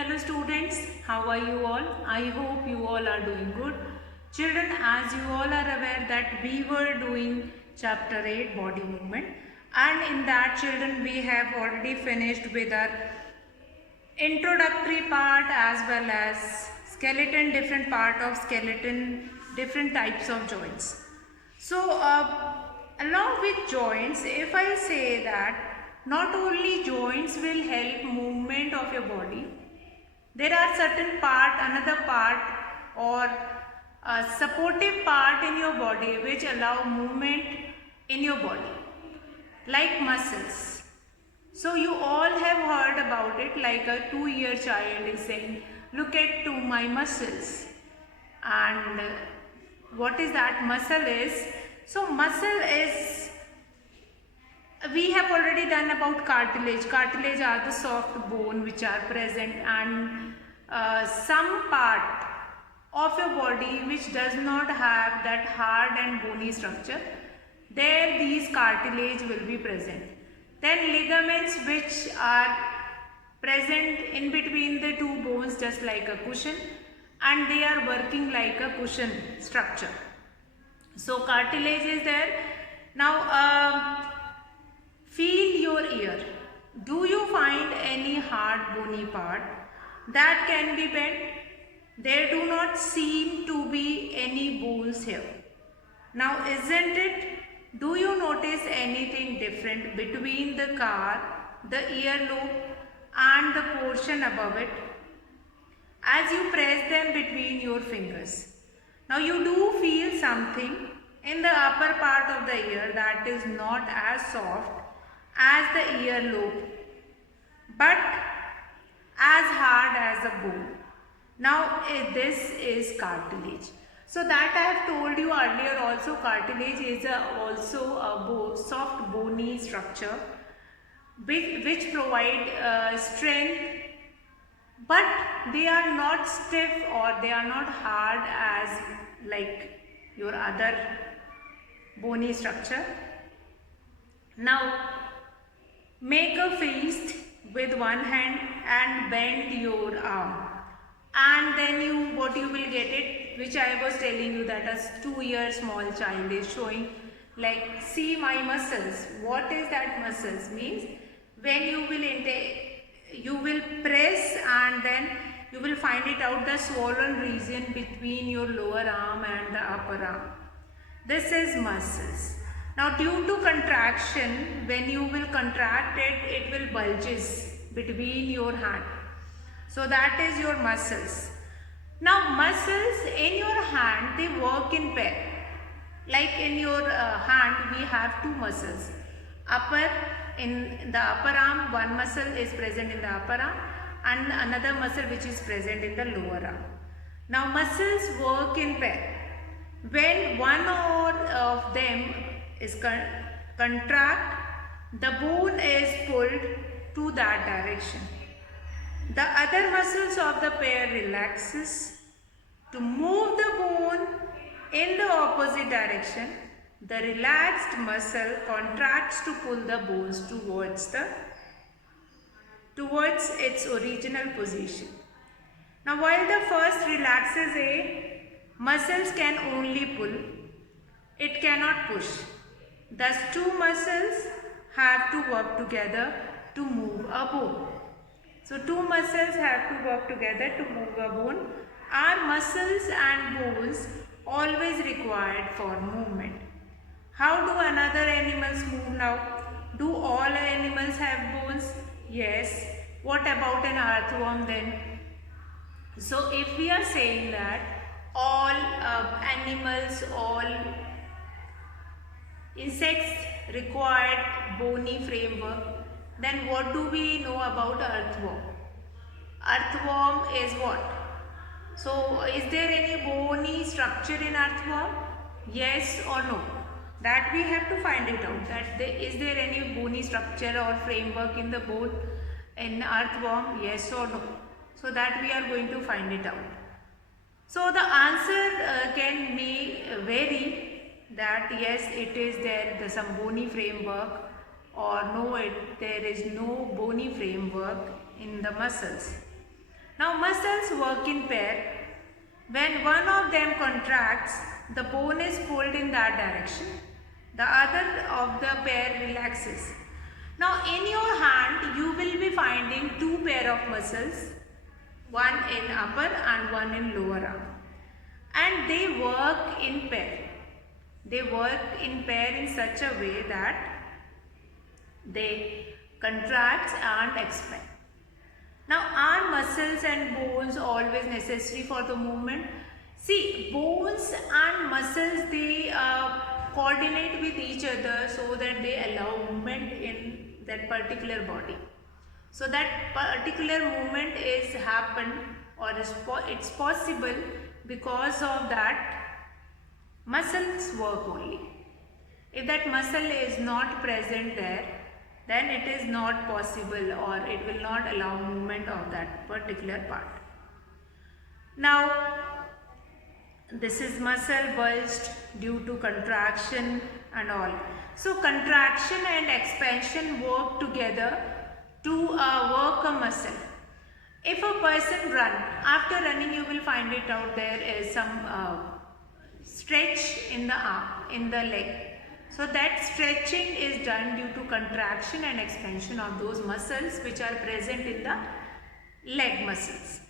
Hello students, how are you all? I hope you all are doing good. Children, as you all are aware that we were doing chapter 8 body movement, and in that children we have already finished with our introductory part as well as skeleton, different part of skeleton, different types of joints. So along with joints, if I say that not only joints will help movement of your body, there are certain part, another part or a supportive part in your body which allow movement in your body, like muscles. So you all have heard about it, like a 2-year child is saying, look at to my muscles. And what is that muscle is? So muscle is, we have already done about cartilage. Cartilage are the soft bone which are present, and some part of your body which does not have that hard and bony structure, there these cartilage will be present. Then ligaments which are present in between the two bones just like a cushion, and they are working like a cushion structure. So cartilage is there. Now feel your ear. Do you find any hard bony part that can be bent? There do not seem to be any bones here. Now isn't it? Do you notice anything different between the car, the earlobe and the portion above it as you press them between your fingers? Now you do feel something in the upper part of the ear that is not as soft as the earlobe, but as hard as a bone. Now this is cartilage. So that I have told you earlier also, cartilage is also a soft bony structure which provide strength, but they are not stiff or they are not hard as like your other bony structure. Now make a fist with one hand and bend your arm, and then what you will get it, which I was telling you, that a 2-year small child is showing, like, see my muscles. What is that muscles means? When you will press and then you will find it out the swollen region between your lower arm and the upper arm. This is muscles. Now due to contraction, when you will contract it, it will bulges between your hand. So that is your muscles. Now muscles in your hand, they work in pair. Like in your hand, we have two muscles. In the upper arm, one muscle is present in the upper arm and another muscle which is present in the lower arm. Now muscles work in pair. When one or of them is contract, the bone is pulled to that direction. The other muscles of the pair relaxes to move the bone in the opposite direction. The relaxed muscle contracts to pull the bones towards its original position. Now while the first relaxes, muscles can only pull, it cannot push. Thus two muscles have to work together to move a bone. So two muscles have to work together to move a bone. Are muscles and bones always required for movement? How do another animals move now? Do all animals have bones? Yes. What about an earthworm then? So if we are saying that all animals, all insects required bony framework, then what do we know about earthworm? Earthworm is what? So is there any bony structure in earthworm? Yes or no? That we have to find it out. Is there any bony structure or framework in the bone in earthworm? Yes or no? So that we are going to find it out. So the answer can be vary, that yes, it is there some bony framework, or no, there is no bony framework in the muscles. Now muscles work in pair. When one of them contracts, the bone is pulled in that direction. The other of the pair relaxes. Now in your hand you will be finding two pair of muscles, one in upper and one in lower arm, and they work in pair. They work in pair in such a way that they contract and expand. Now are muscles and bones always necessary for the movement? See, bones and muscles, they coordinate with each other so that they allow movement in that particular body. So that particular movement is happen or it's possible because of that muscles work only. If that muscle is not present there, then it is not possible or it will not allow movement of that particular part. Now this is muscle bulged due to contraction and all. So contraction and expansion work together to work a muscle. If a person run, after running you will find it out there is some stretch in the arm, in the leg. So that stretching is done due to contraction and expansion of those muscles which are present in the leg muscles.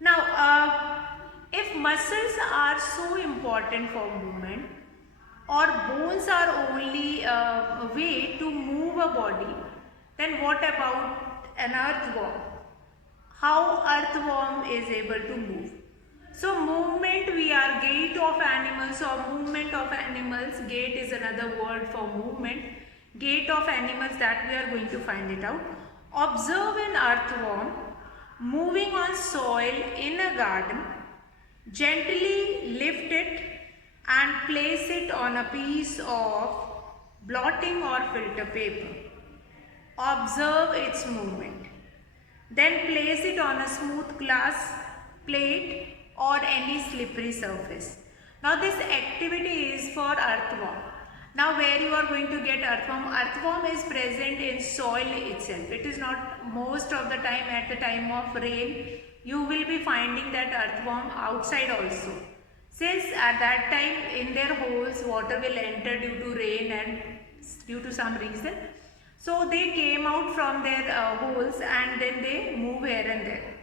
Now if muscles are so important for movement or bones are only a way to move a body, then what about an earthworm? How earthworm is able to move? So movement, we are gait of animals or movement of animals. Gait is another word for movement. Gait of animals, that we are going to find it out. Observe an earthworm moving on soil in a garden. Gently lift it and place it on a piece of blotting or filter paper. Observe its movement. Then place it on a smooth glass plate or any slippery surface. Now this activity is for earthworm. Now where you are going to get earthworm? Earthworm is present in soil itself. It is not most of the time at the time of rain. You will be finding that earthworm outside also. Since at that time in their holes water will enter due to rain and due to some reason. So they came out from their holes and then they move here and there.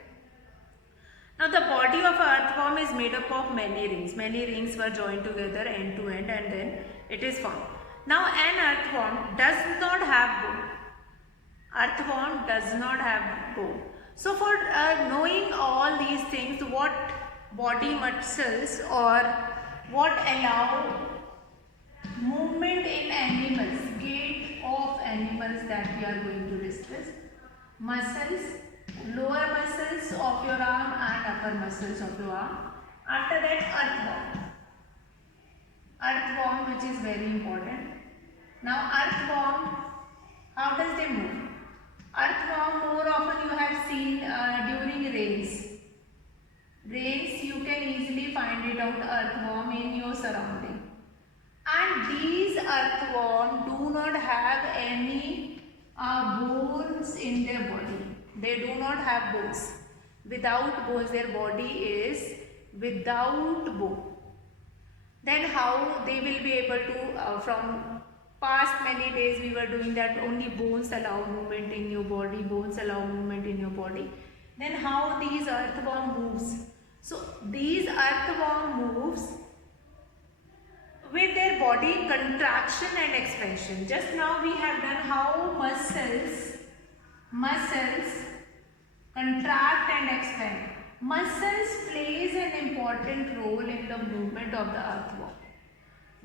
Now the body of earthworm is made up of many rings. Many rings were joined together end to end and then it is formed. Now an earthworm does not have bone. Earthworm does not have bone. So for knowing all these things, what body muscles or what allow movement in animals, gait of animals that we are going to discuss. Muscles, lower muscles of your arm and upper muscles of your arm. After that earthworm. Earthworm, which is very important. Now earthworm, how does they move? Earthworm more often you have seen during rains. Rains, you can easily find it out earthworm in your surrounding. And these earthworm do not have any bones in their body. They do not have bones. Without bones, their body is without bone. Then how they will be able to, from past many days we were doing that only bones allow movement in your body, bones allow movement in your body. Then how these earthworm moves? So these earthworm moves with their body contraction and expansion. Just now we have done how muscles contract and expand. Muscles plays an important role in the movement of the earthworm.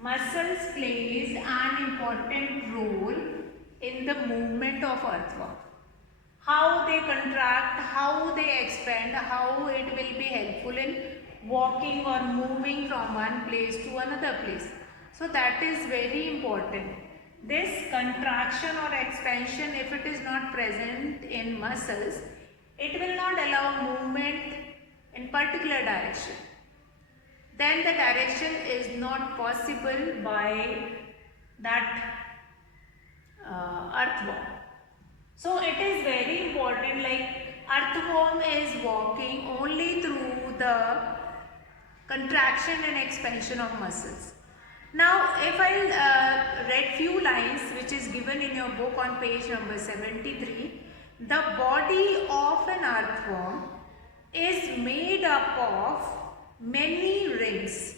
Muscles plays an important role in the movement of earthworm. How they contract, how they expand, how it will be helpful in walking or moving from one place to another place. So that is very important. This contraction or expansion, if it is not present in muscles, it will not allow movement in particular direction. Then the direction is not possible by that earthworm. So it is very important, like earthworm is walking only through the contraction and expansion of muscles. Now, if I read few lines which is given in your book on page number 73, the body of an earthworm is made up of many rings.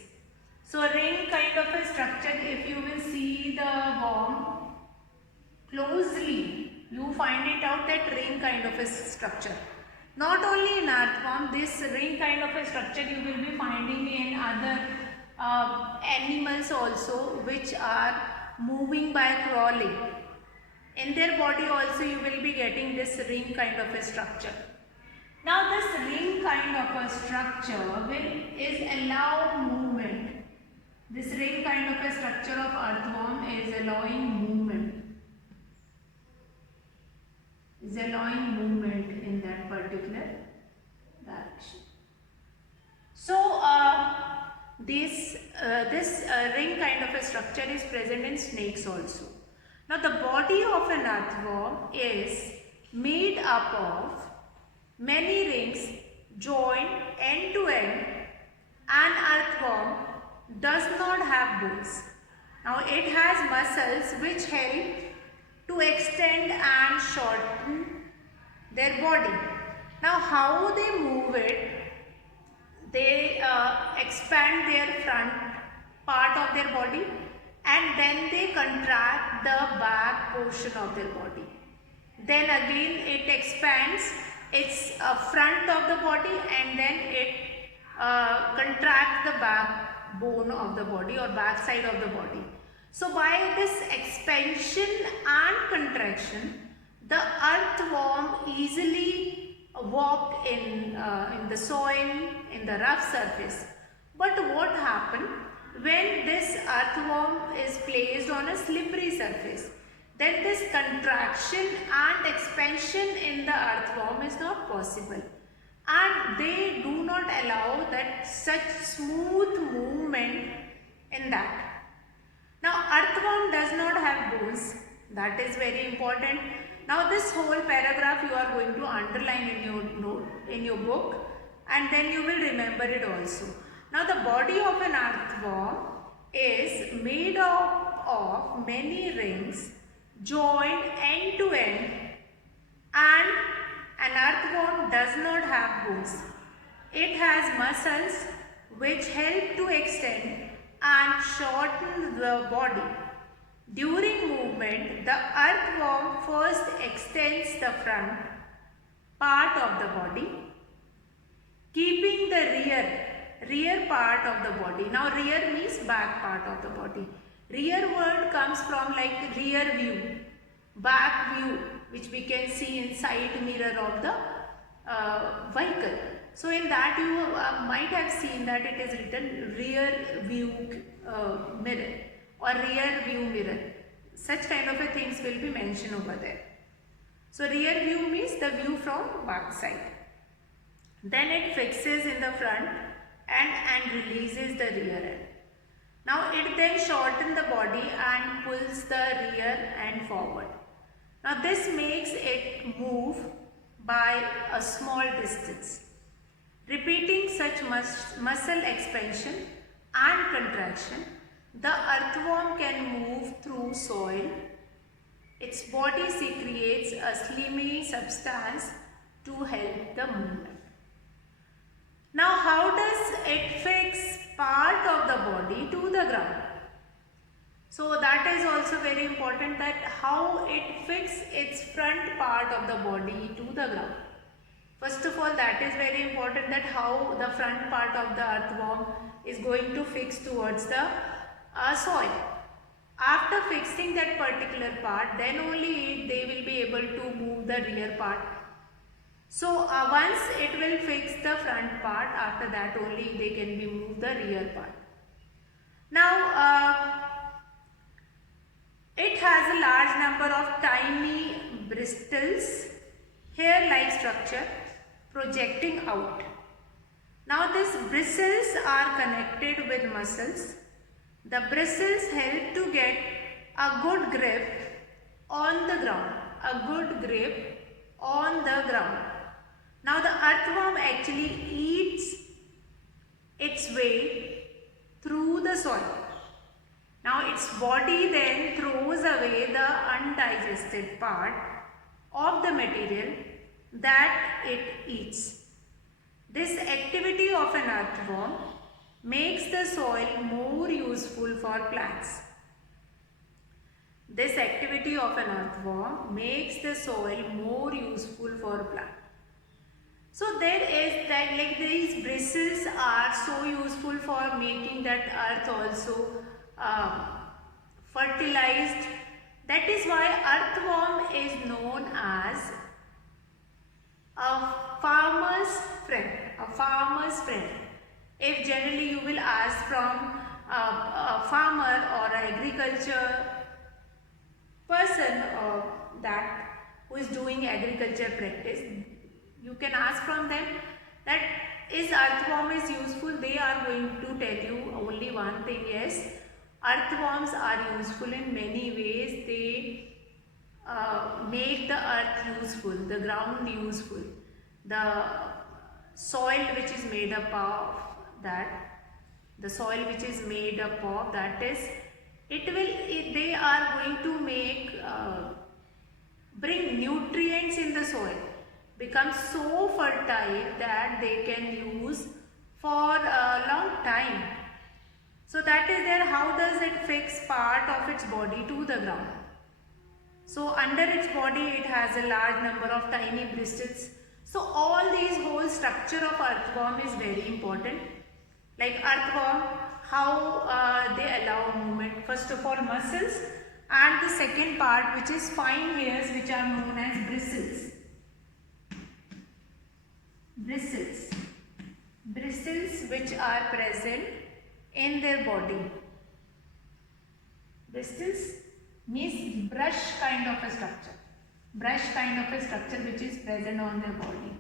So, a ring kind of a structure, if you will see the worm closely, you find it out that ring kind of a structure. Not only in earthworm, this ring kind of a structure you will be finding in other animals also, which are moving by crawling. In their body also you will be getting this ring kind of a structure. Now this ring kind of a structure is allowed movement. This ring kind of a structure of earthworm is allowing movement. Is allowing movement in that particular direction. So this ring kind of a structure is present in snakes also. Now the body of an earthworm is made up of many rings joined end to end. An earthworm does not have bones. Now it has muscles which help to extend and shorten their body. Now how they move it? They expand their front part of their body and then they contract the back portion of their body. Then again it expands its front of the body and then it contracts the backbone of the body or back side of the body. So by this expansion and contraction, the earthworm easily walk in the soil, in the rough surface. But what happens when this earthworm is placed on a slippery surface? Then this contraction and expansion in the earthworm is not possible. And they do not allow that such smooth movement in that. Now earthworm does not have bones. That is very important. Now this whole paragraph you are going to underline in your note, in your book, and then you will remember it also. Now the body of an earthworm is made up of many rings joined end to end, and an earthworm does not have bones. It has muscles which help to extend and shorten the body. During movement, the earthworm first extends the front part of the body, keeping the rear part of the body. Now rear means back part of the body. Rear word comes from like rear view, back view, which we can see in side mirror of the vehicle. So in that you might have seen that it is written rear view mirror or rear view mirror. Such kind of a things will be mentioned over there. So rear view means the view from back side. Then it fixes in the front and releases the rear end. Now it then shortens the body and pulls the rear end forward. Now this makes it move by a small distance. Repeating such muscle expansion and contraction, the earthworm can move through soil. Its body secretes a slimy substance to help the movement. Now how does it fix part of the body to the ground? So that is also very important, that how it fixes its front part of the body to the ground. First of all, that is very important, that how the front part of the earthworm is going to fix towards the soil. After fixing that particular part, then only they will be able to move the rear part. So once it will fix the front part, after that only they can be moved the rear part. Now it has a large number of tiny bristles, hair-like structure projecting out. Now these bristles are connected with muscles. The bristles help to get a good grip on the ground. A good grip on the ground. Now the actually eats its way through the soil. Now its body then throws away the undigested part of the material that it eats. This activity of an earthworm makes the soil more useful for plants. This activity of an earthworm makes the soil more useful for plants. So there is that, like, these bristles are so useful for making that earth also fertilized. That is why earthworm is known as a farmer's friend. A farmer's friend. If generally you will ask from a farmer or an agriculture person that who is doing agriculture practice, you can ask from them that is earthworm is useful. They are going to tell you only one thing: yes, earthworms are useful in many ways. They make the earth useful, the ground useful, the soil which is made up of that, the soil which is made up of that is, they are going to make bring nutrients in the soil, become so fertile that they can use for a long time. So that is there. How does it fix part of its body to the ground? So under its body it has a large number of tiny bristles. So all these whole structure of earthworm is very important. Like earthworm, how they allow movement. First of all, muscles, and the second part which is fine hairs which are known as bristles. Bristles which are present in their body. Bristles means brush kind of a structure. Brush kind of a structure which is present on their body.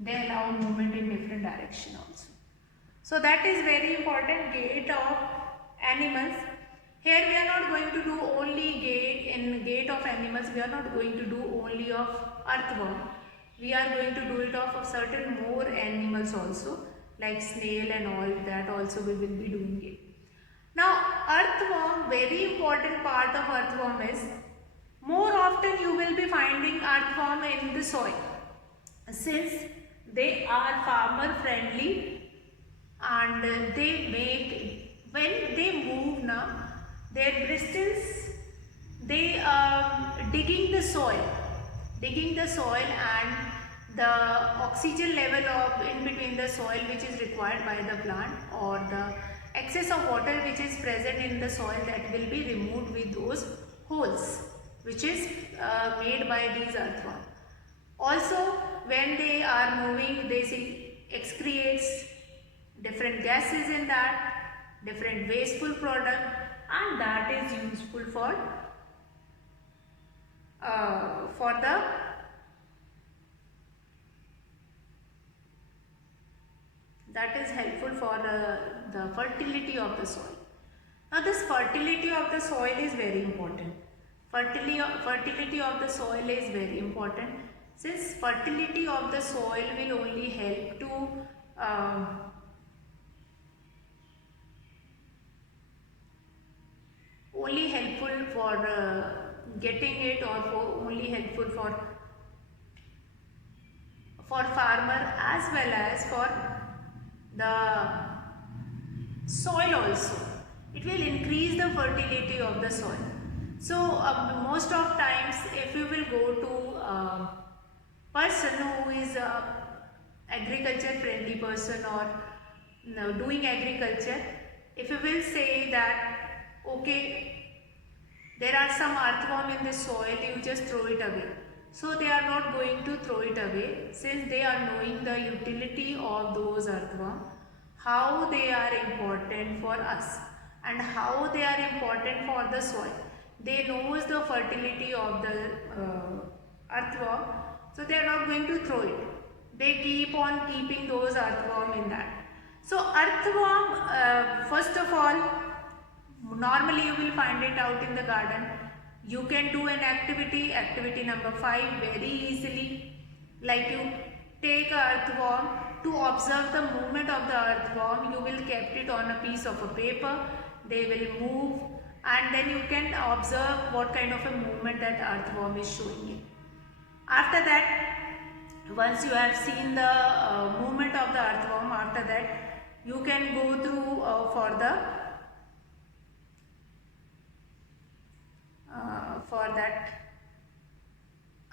They allow movement in different direction also. So that is very important. Gait of animals. Here we are not going to do only gait of animals. We are not going to do only of earthworm. We are going to do it of certain more animals also, like snail and all that also we will be doing it. Now earthworm, very important part of earthworm is, more often you will be finding earthworm in the soil, since they are farmer friendly and they make, when they move now, their bristles, they digging the soil and the oxygen level of in between the soil which is required by the plant, or the excess of water which is present in the soil, that will be removed with those holes which is made by these earthworms. Also when they are moving, they see excretes different gases in that, different wasteful product, and that is useful for the that is helpful for the fertility of the soil. Now this fertility of the soil is very important. Fertility of the soil is very important, since fertility of the soil will only help to only helpful for getting it, or for only helpful for farmer as well as for the soil also. It will increase the fertility of the soil. So most of times if you will go to a person who is a agriculture friendly person, or doing agriculture, if you will say that okay, there are some earthworm in the soil, you just throw it away. So they are not going to throw it away, since they are knowing the utility of those earthworms, how they are important for us and how they are important for the soil. They knows the fertility of the earthworm, so they are not going to throw it. They keep on keeping those earthworm in that. So earthworm, first of all, normally you will find it out in the garden. You can do an activity number 5 very easily, like you take a earthworm. To observe the movement of the earthworm, you will kept it on a piece of a paper. They will move, and then you can observe what kind of a movement that earthworm is showing you. After that, once you have seen the movement of the earthworm, after that you can go through for that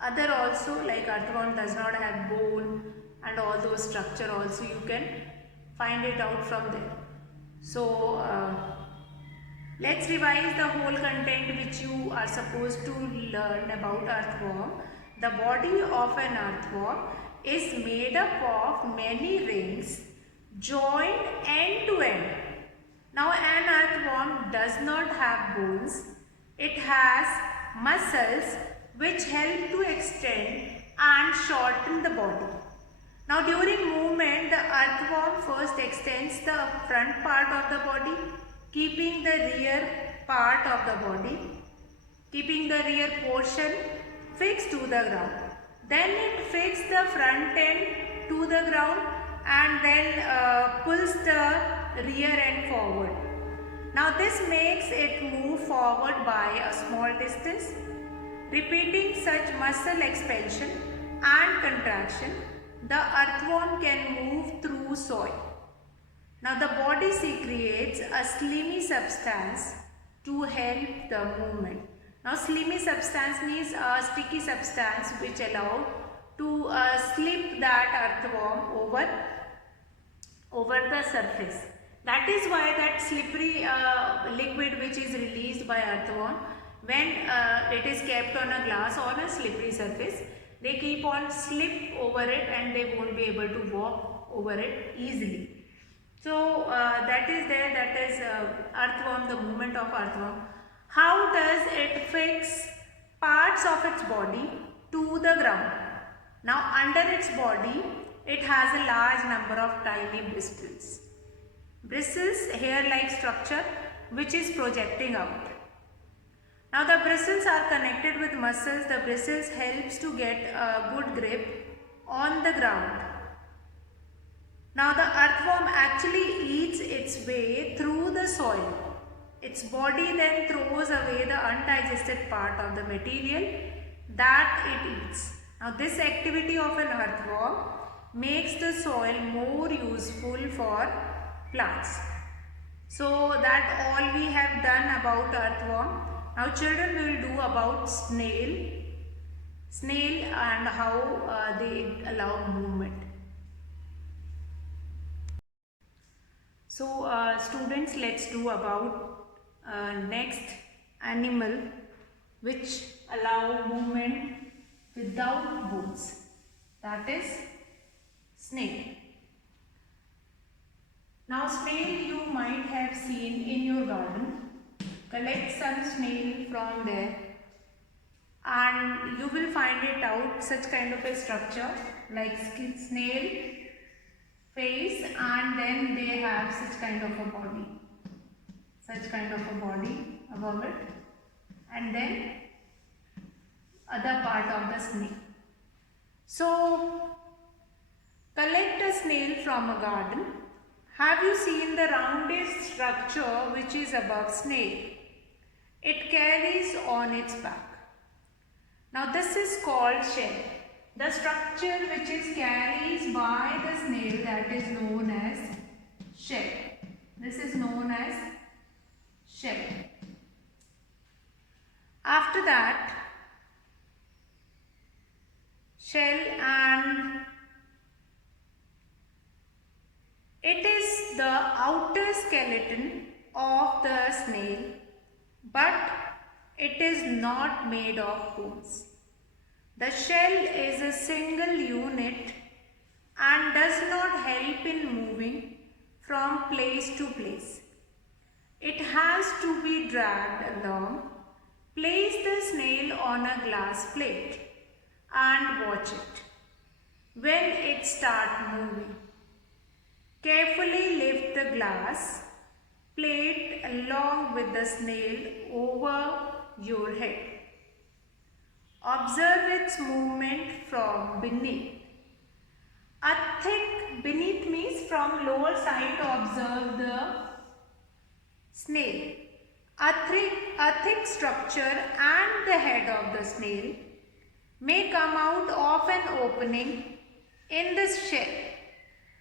other also, like earthworm does not have bone and all those structure also you can find it out from there. So let's revise the whole content which you are supposed to learn about earthworm. The body of an earthworm is made up of many rings joined end to end. Now an earthworm does not have bones. It has muscles which help to extend and shorten the body. Now during movement, the earthworm first extends the front part of the body, keeping the rear part of the body, keeping the rear portion fixed to the ground. Then it fixes the front end to the ground and then pulls the rear end forward. Now this makes it move forward by a small distance. Repeating such muscle expansion and contraction, the earthworm can move through soil. Now the body secretes a slimy substance to help the movement. Now slimy substance means a sticky substance which allows to slip that earthworm over the surface. That is why that slippery liquid which is released by earthworm, when it is kept on a glass or a slippery surface, they keep on slip over it and they won't be able to walk over it easily. So that is there, that is earthworm, the movement of earthworm. How does it fix parts of its body to the ground? Now under its body, it has a large number of tiny bristles. Bristles, hair-like structure which is projecting out. Now the bristles are connected with muscles. The bristles helps to get a good grip on the ground. Now the earthworm actually eats its way through the soil. Its body then throws away the undigested part of the material that it eats. Now this activity of an earthworm makes the soil more useful for plants. So that all we have done about earthworm. Now children will do about snail and how they allow movement. So students, let's do about next animal which allow movement without bones, that is snail. Now snail you might have seen in your garden. Collect some snail from there and you will find it out such kind of a structure like snail face, and then they have such kind of a body above it, and then other part of the snail. So collect a snail from a garden. Have you seen the rounded structure which is above snail? It carries on its back. Now this is called shell. The structure which is carried by the snail, that is known as shell. This is known as shell. After that, shell, and it is the outer skeleton of the snail, but it is not made of bones. The shell is a single unit and does not help in moving from place to place. It has to be dragged along. Place the snail on a glass plate and watch it. When it starts moving, carefully lift the glass plate along with the snail over your head. Observe its movement from beneath. A thick beneath means from lower side to observe the snail. A thick structure and the head of the snail may come out of an opening in the shell.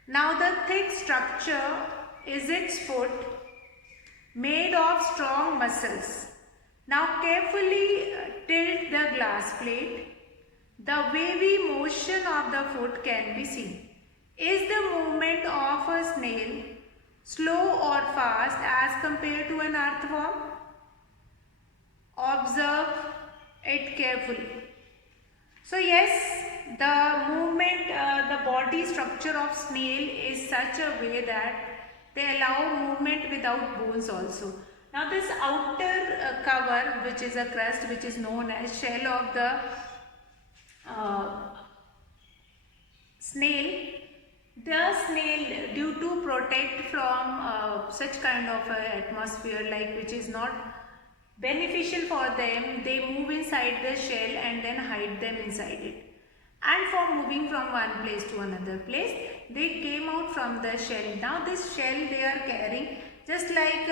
Now the thick structure is its foot made of strong muscles. Now carefully tilt the glass plate. The wavy motion of the foot can be seen. Is the movement of a snail slow or fast as compared to an earthworm? Observe it carefully. So yes, the movement, the body structure of snail is such a way that they allow movement without bones also. Now this outer cover, which is a crust, which is known as shell of the snail, the snail, due to protect from such kind of atmosphere like which is not beneficial for them, they move inside the shell and then hide them inside it. And for moving from one place to another place, they came out from the shell. Now this shell they are carrying just like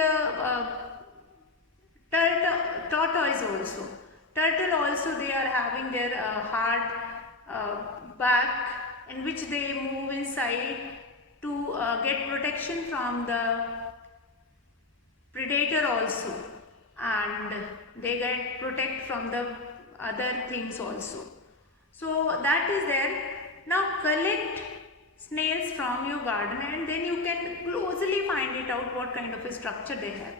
tortoise also. Turtle also they are having their hard back in which they move inside to get protection from the predator also, and they get protect from the other things also. So that is there. Now collect snails from your garden and then you can closely find it out what kind of a structure they have.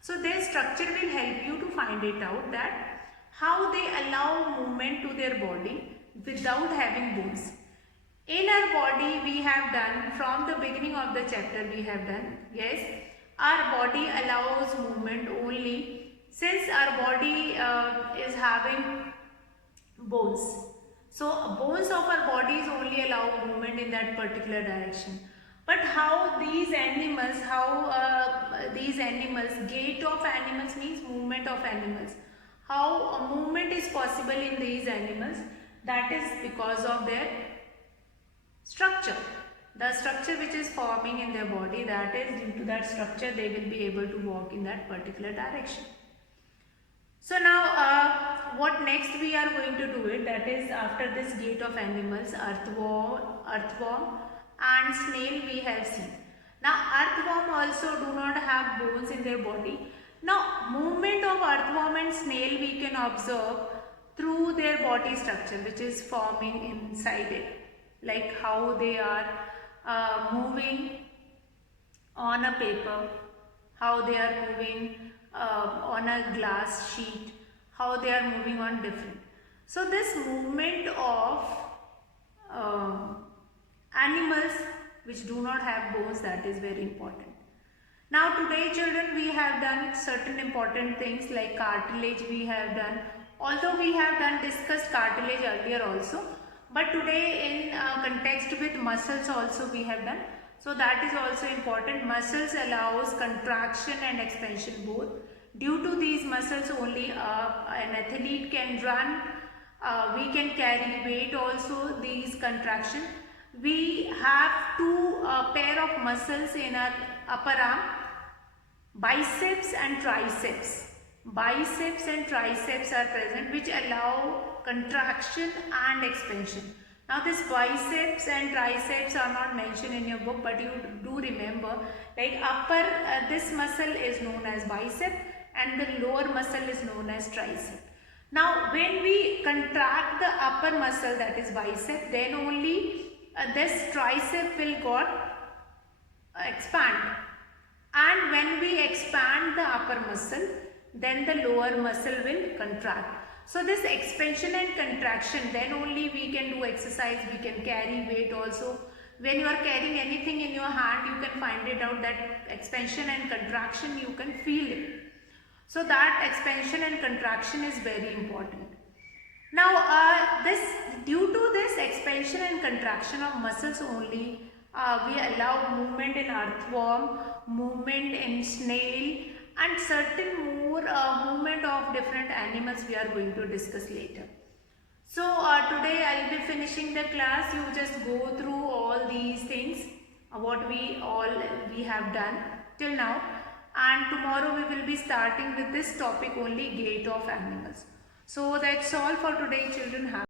So their structure will help you to find it out that how they allow movement to their body without having bones. In our body we have done, from the beginning of the chapter we have done, yes, our body allows movement only since our body is having bones. So bones of our bodies only allow movement in that particular direction. But how these animals, gait of animals means movement of animals. How a movement is possible in these animals, that is because of their structure. The structure which is forming in their body, that is due to that structure they will be able to walk in that particular direction. So now what next we are going to do it, that is after this gait of animals, earthworm and snail we have seen. Now earthworm also do not have bones in their body. Now movement of earthworm and snail we can observe through their body structure which is forming inside it, like how they are moving on a paper, how they are moving on a glass sheet, how they are moving on different. So this movement of animals which do not have bones, that is very important. Now today children we have done certain important things like cartilage we have done, although we have done discussed cartilage earlier also, but today in context with muscles also we have done. So that is also important. Muscles allows contraction and expansion both. Due to these muscles only an athlete can run, we can carry weight also, these contraction. We have two pair of muscles in our upper arm, biceps and triceps. Biceps and triceps are present which allow contraction and expansion. Now this biceps and triceps are not mentioned in your book, but you do remember, like upper this muscle is known as bicep and the lower muscle is known as tricep. Now when we contract the upper muscle, that is bicep, then only this tricep will got expand, and when we expand the upper muscle, then the lower muscle will contract. So this expansion and contraction, then only we can do exercise, we can carry weight also. When you are carrying anything in your hand, you can find it out that expansion and contraction, you can feel it. So that expansion and contraction is very important. Now due to this expansion and contraction of muscles only, we allow movement in earthworm, movement in snail, and certain more movement of different animals we are going to discuss later. So today I'll be finishing the class. You just go through all these things, what we have done till now, and tomorrow we will be starting with this topic only, gait of animals. So that's all for today, children. Have